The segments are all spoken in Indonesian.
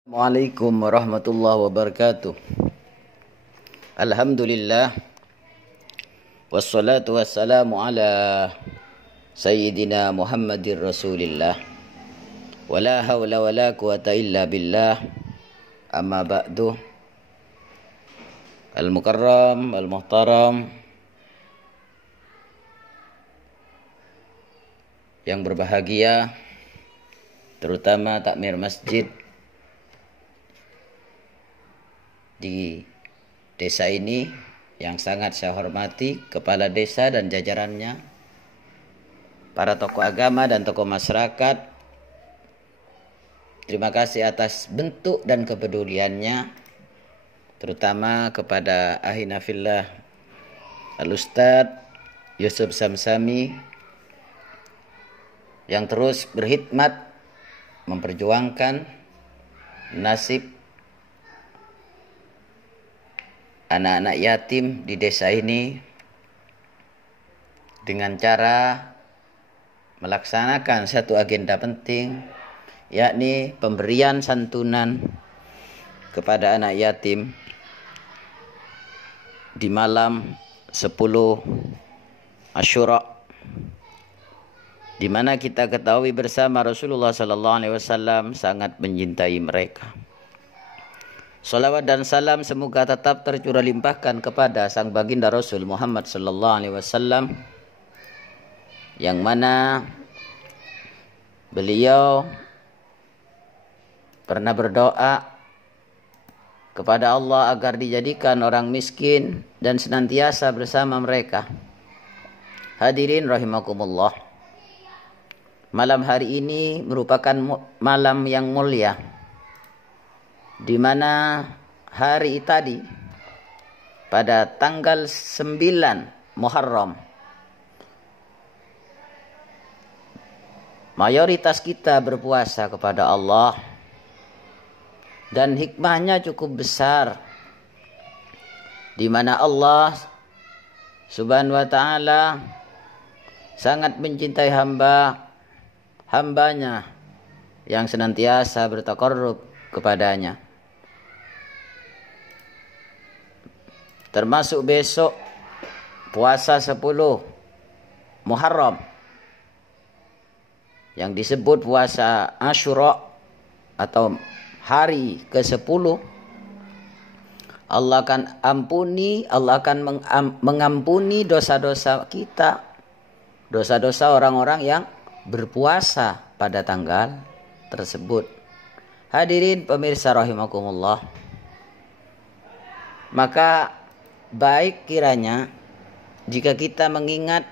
Assalamualaikum warahmatullahi wabarakatuh. Alhamdulillah. Wassalatu wassalamu ala Sayyidina Muhammadir Rasulillah. Wala hawla wala quwata illa billah. Amma ba'du. Al-mukarram, al-muhtaram, yang berbahagia, terutama takmir masjid di desa ini yang sangat saya hormati, kepala desa dan jajarannya, para tokoh agama dan tokoh masyarakat. Terima kasih atas bentuk dan kepeduliannya, terutama kepada ahina fillah Al-Ustadz Yusuf Samsami yang terus berkhidmat memperjuangkan nasib anak-anak yatim di desa ini dengan cara melaksanakan satu agenda penting, yakni pemberian santunan kepada anak yatim di malam 10 Asyura, di mana kita ketahui bersama Rasulullah SAW sangat mencintai mereka. Salawat dan salam semoga tetap tercurah limpahkan kepada sang baginda Rasul Muhammad SAW, yang mana beliau pernah berdoa kepada Allah agar dijadikan orang miskin dan senantiasa bersama mereka. Hadirin rahimakumullah, malam hari ini merupakan malam yang mulia, di mana hari tadi pada tanggal 9 Muharram mayoritas kita berpuasa kepada Allah, dan hikmahnya cukup besar, di mana Allah Subhanahu wa taala sangat mencintai hambanya yang senantiasa bertaqarrub kepadanya. Termasuk besok puasa 10 Muharram yang disebut puasa Asyura atau hari ke-10. Allah akan mengampuni dosa-dosa kita, dosa-dosa orang-orang yang berpuasa pada tanggal tersebut. Hadirin pemirsa rahimakumullah, maka baik kiranya jika kita mengingat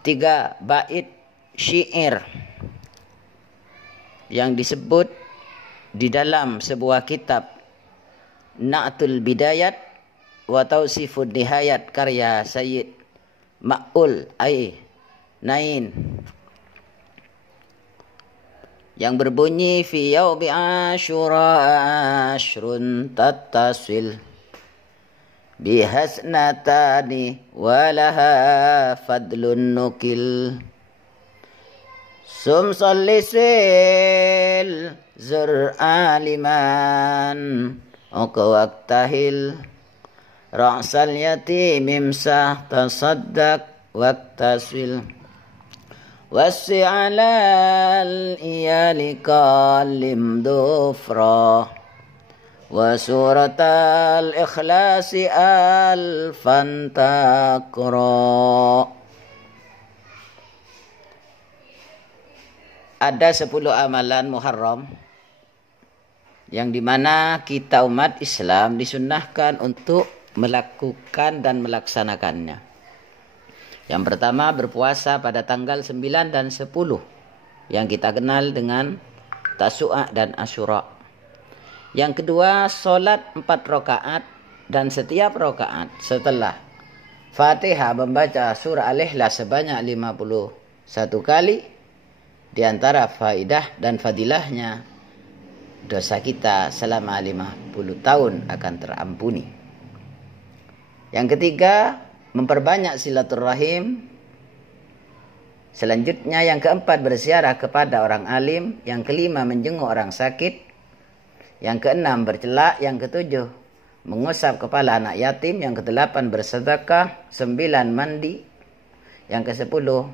3 bait syair yang disebut di dalam sebuah kitab Na'tul Bidayat wa Tausifud Nihayat karya Sayyid Ma'ul Nain, yang berbunyi fi yaumi asyura ashrun tattasil bihasnatani walaha fadlun nukil sum sallisil zur aliman uqwaktahil ra'sal yatim imsah tasaddaq waktasil wasi alal iyali kalim dufra wa suratal ikhlasi alfan takra. Ada 10 amalan Muharram yang dimana kita umat Islam disunnahkan untuk melakukan dan melaksanakannya. Yang pertama, berpuasa pada tanggal 9 dan 10 yang kita kenal dengan Tasu'a dan Asyura. Yang kedua, sholat 4 rakaat, dan setiap rakaat setelah Fatihah membaca surah Al-Ikhlas sebanyak 51 kali. Di antara faidah dan fadilahnya, dosa kita selama 50 tahun akan terampuni. Yang ketiga, memperbanyak silaturahim. Selanjutnya yang keempat, berziarah kepada orang alim. Yang kelima, menjenguk orang sakit. Yang keenam bercelak. Yang ketujuh mengusap kepala anak yatim. Yang kedelapan bersedekah. 9 mandi. Yang kesepuluh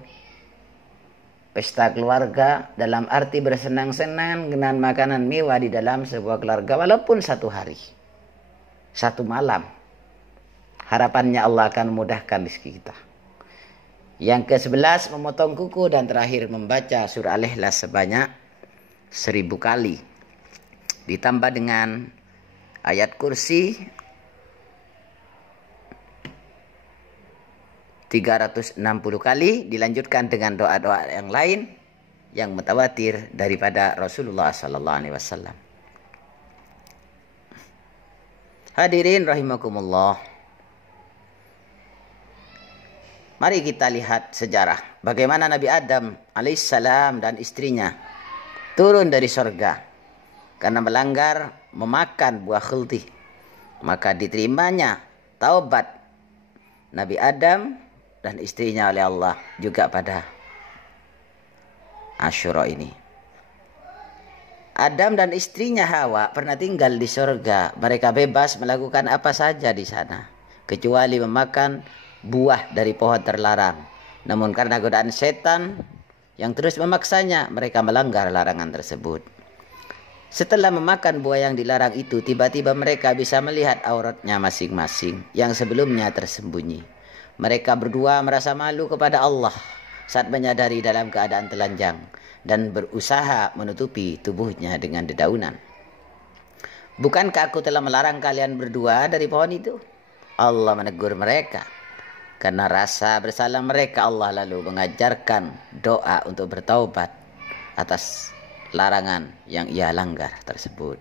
pesta keluarga, dalam arti bersenang-senang dengan makanan mewah di dalam sebuah keluarga walaupun 1 hari, 1 malam. Harapannya Allah akan memudahkan rezeki kita. Yang ke-11 memotong kuku, dan terakhir membaca surah Al-Ikhlas sebanyak 1000 kali. Ditambah dengan ayat kursi 360 kali, dilanjutkan dengan doa-doa yang lain yang mutawatir daripada Rasulullah sallallahu alaihi wasallam. Hadirin rahimakumullah. Mari kita lihat sejarah bagaimana Nabi Adam alaihissalam dan istrinya turun dari sorga karena melanggar memakan buah khuldi. Maka diterimanya taubat Nabi Adam dan istrinya oleh Allah juga pada Asyura ini. Adam dan istrinya Hawa pernah tinggal di surga. Mereka bebas melakukan apa saja di sana, kecuali memakan buah dari pohon terlarang. Namun karena godaan setan yang terus memaksanya, mereka melanggar larangan tersebut. Setelah memakan buah yang dilarang itu, tiba-tiba mereka bisa melihat auratnya masing-masing yang sebelumnya tersembunyi. Mereka berdua merasa malu kepada Allah saat menyadari dalam keadaan telanjang dan berusaha menutupi tubuhnya dengan dedaunan. Bukankah aku telah melarang kalian berdua dari pohon itu? Allah menegur mereka. Karena rasa bersalah mereka, Allah lalu mengajarkan doa untuk bertaubat atas larangan yang ia langgar tersebut.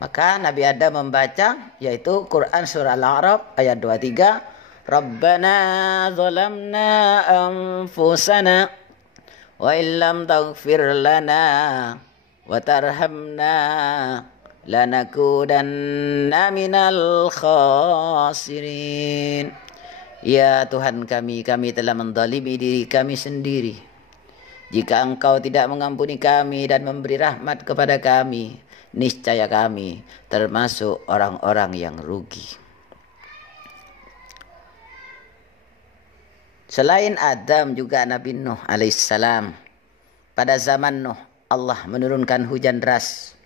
Maka Nabi Adam membaca, yaitu Quran surah Al-A'raf ayat 23, Rabbana zalamna anfusana wa illam taghfir lana wa tarhamna lanakudanna minal khasirin. Ya Tuhan kami telah menzalimi diri kami sendiri. Jika Engkau tidak mengampuni kami dan memberi rahmat kepada kami, niscaya kami termasuk orang-orang yang rugi. Selain Adam juga Nabi Nuh alaihissalam. Pada zaman Nuh Allah menurunkan hujan deras,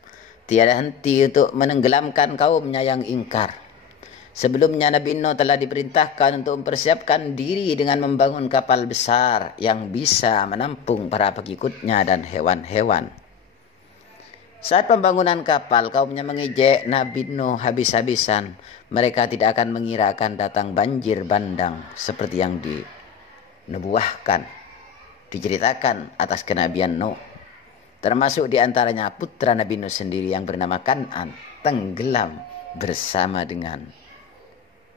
tiada henti untuk menenggelamkan kaumnya yang ingkar. Sebelumnya Nabi Nuh telah diperintahkan untuk mempersiapkan diri dengan membangun kapal besar yang bisa menampung para pengikutnya dan hewan-hewan. Saat pembangunan kapal, kaumnya mengejek Nabi Nuh habis-habisan. Mereka tidak akan mengira akan datang banjir bandang seperti yang dinubuahkan, diceritakan atas kenabian Nuh. Termasuk diantaranya putra Nabi Nuh sendiri yang bernama Kan'an tenggelam bersama dengan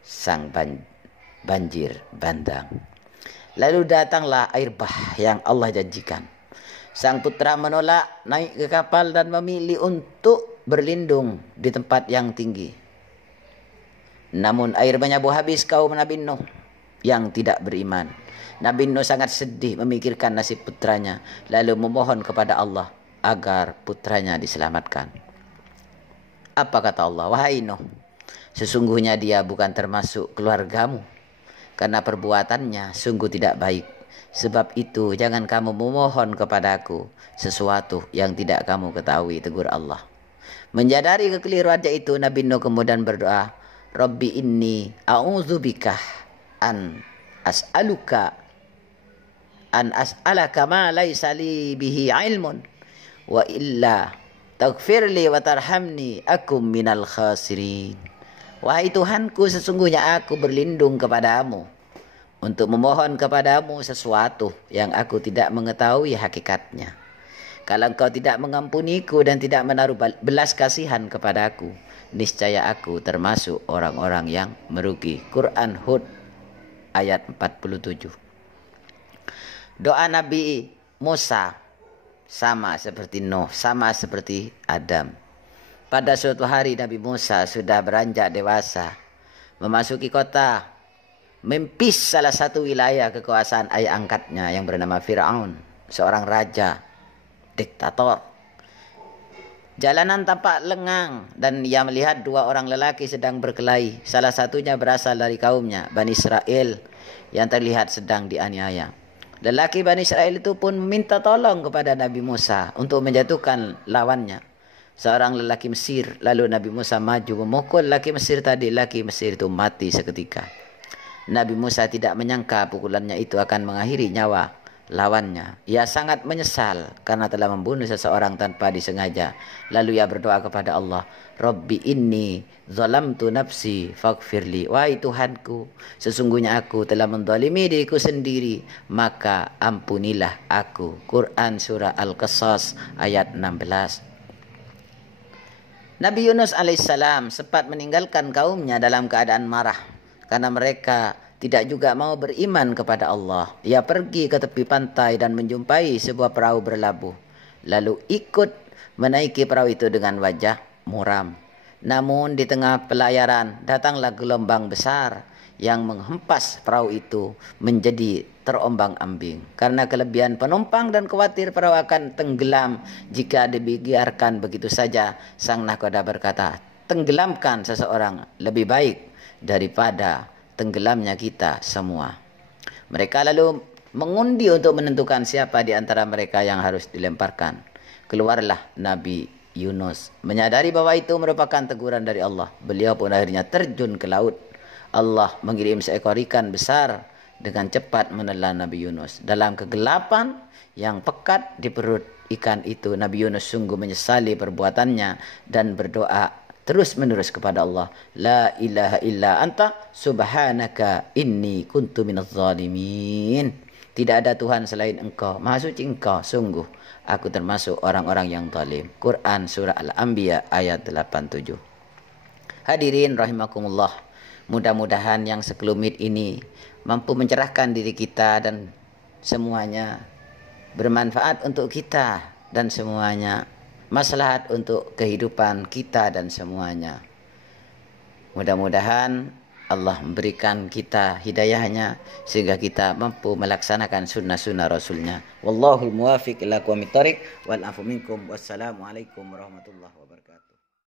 sang banjir bandang. Lalu datanglah air bah yang Allah janjikan. Sang putra menolak naik ke kapal dan memilih untuk berlindung di tempat yang tinggi. Namun air menyapu habis kaum Nabi Nuh yang tidak beriman. Nabi Nuh sangat sedih memikirkan nasib putranya, lalu memohon kepada Allah agar putranya diselamatkan. Apa kata Allah? Wahai Nuh, sesungguhnya dia bukan termasuk keluargamu, karena perbuatannya sungguh tidak baik. Sebab itu jangan kamu memohon kepadaku sesuatu yang tidak kamu ketahui, tegur Allah. Menyadari kekeliruannya itu, Nabi Nuh kemudian berdoa, Rabbi inni a'udzubika an as'alaka ma laisa li bihi ilmun wa illa taghfirli wa tarhamni akum minal khasirin. Wahai Tuhanku, sesungguhnya aku berlindung kepadamu untuk memohon kepadamu sesuatu yang aku tidak mengetahui hakikatnya. Kalau engkau tidak mengampuniku dan tidak menaruh belas kasihan kepadaku, niscaya aku termasuk orang-orang yang merugi. Quran Hud ayat 47. Doa Nabi Musa sama seperti Nuh, sama seperti Adam. Pada suatu hari Nabi Musa sudah beranjak dewasa, memasuki kota Memphis, salah satu wilayah kekuasaan ayah angkatnya yang bernama Fir'aun, seorang raja diktator. Jalanan tampak lengang dan ia melihat dua orang lelaki sedang berkelahi. Salah satunya berasal dari kaumnya, Bani Israel, yang terlihat sedang dianiaya. Lelaki Bani Israel itu pun meminta tolong kepada Nabi Musa untuk menjatuhkan lawannya, seorang lelaki Mesir. Lalu Nabi Musa maju memukul lelaki Mesir tadi. Lelaki Mesir itu mati seketika. Nabi Musa tidak menyangka pukulannya itu akan mengakhiri nyawa lawannya. Ia sangat menyesal karena telah membunuh seseorang tanpa disengaja. Lalu ia berdoa kepada Allah, Rabbi inni zalamtu nafsi faghfirli. Wahai Tuhanku, sesungguhnya aku telah menzalimi diriku sendiri, maka ampunilah aku. Quran surah Al-Qasas ayat 16. Nabi Yunus alaihissalam sempat meninggalkan kaumnya dalam keadaan marah karena mereka tidak juga mau beriman kepada Allah. Ia pergi ke tepi pantai dan menjumpai sebuah perahu berlabuh. Lalu ikut menaiki perahu itu dengan wajah muram. Namun di tengah pelayaran datanglah gelombang besar yang menghempas perahu itu menjadi terombang-ambing. Karena kelebihan penumpang dan khawatir perahu akan tenggelam jika dibiarkan begitu saja, sang nahkoda berkata, tenggelamkan seseorang lebih baik daripada tenggelamnya kita semua. Mereka lalu mengundi untuk menentukan siapa di antara mereka yang harus dilemparkan. Keluarlah Nabi Yunus. Menyadari bahwa itu merupakan teguran dari Allah, beliau pun akhirnya terjun ke laut. Allah mengirim seekor ikan besar dengan cepat menelan Nabi Yunus. Dalam kegelapan yang pekat di perut ikan itu, Nabi Yunus sungguh menyesali perbuatannya dan berdoa terus-menerus kepada Allah, La ilaha illa anta subhanaka inni kuntu minaz zalimin. Tidak ada Tuhan selain Engkau, Maha Suci Engkau, sungguh aku termasuk orang-orang yang zalim. Quran surah Al-Anbiya ayat 87. Hadirin rahimakumullah, mudah-mudahan yang sekelumit ini mampu mencerahkan diri kita dan semuanya bermanfaat untuk kita dan semuanya maslahat untuk kehidupan kita dan semuanya. Mudah-mudahan Allah memberikan kita hidayahnya sehingga kita mampu melaksanakan sunnah-sunnah Rasulnya. Wallahul muwafiq ila aqwamit thoriq wal afu minkum. Wassalamualaikum warahmatullahi wabarakatuh.